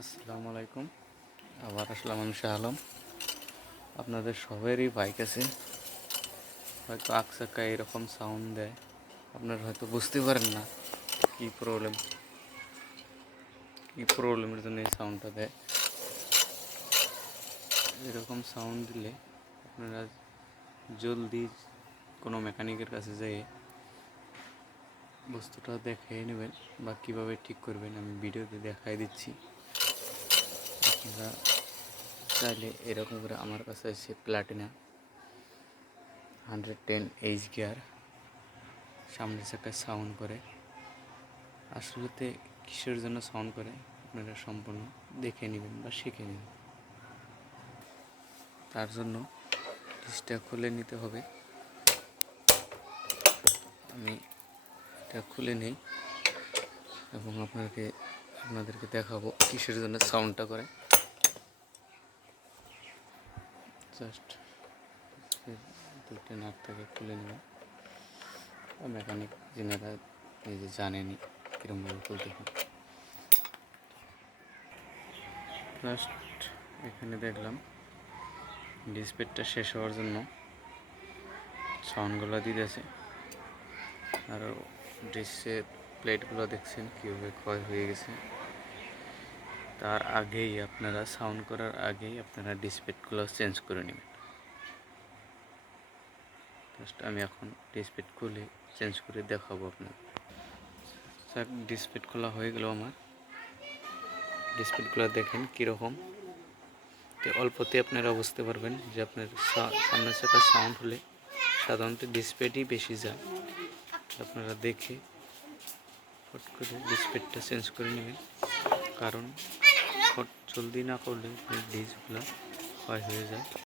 আসসালামু আলাইকুম। আবার আসলাম আমি শাহ আলম। আপনাদের সবারই বাইক আছে, হয়তো আকসাকা এরকম সাউন্ড দেয়। আপনারা হয়তো বুঝতে পারেন না কী প্রবলেমের জন্য এই সাউন্ডটা দেয়। এরকম সাউন্ড দিলে আপনারা জলদি কোনো মেকানিকের কাছে যেয়ে বস্তুটা দেখিয়ে নেবেন বা কীভাবে ঠিক করবেন আমি ভিডিওতে দেখাই দিচ্ছি। আপনারা চাইলে এরকম করে আমার কাছে এসে প্লাটিনা 110 গিয়ার সামনের চাকায় সাউন্ড করে। আসলেতে কিসের জন্য সাউন্ড করে আপনারা সম্পূর্ণ দেখে নেবেন বা শিখে নেবেন। তার জন্য ডিসটা খুলে নিতে হবে। আমি এটা খুলে নেই এবং আপনাদেরকে দেখাবো কিসের জন্য সাউন্ডটা করে। জাস্ট দুটো নাটটাকে খুলে নেবেন। মেকানিক যিনারা নিজে জানেনি কীরকমভাবে খুলতে হয়। জাস্ট এখানে দেখলাম ডিসপ্লেটা শেষ হওয়ার জন্য সাউন্ডগুলো দিতেছে, আর ডিসের প্লেটগুলো দেখছেন কীভাবে ক্ষয় হয়ে গেছে। তার আগেই আপনারা সাউন্ড করার আগেই আপনারা ডিসপ্লেটগুলো চেঞ্জ করে নেবেন। জাস্ট আমি এখন ডিসপ্লে খুলে চেঞ্জ করে দেখাবো আপনাদের। ডিসপ্লে খোলা হয়ে গেল আমার। ডিসপ্লেগুলো দেখেন কীরকম, তো অল্পতে আপনারা বুঝতে পারবেন যে আপনার সামনের চাকার সাউন্ড হলে সাধারণত ডিসপ্লেটি বেশি যায়। আপনারা দেখে ফট করে ডিসপ্লেটা চেঞ্জ করে নেবেন, কারণ জলদি না করলে ডিসগুলো ক্ষয় হয়ে যায়।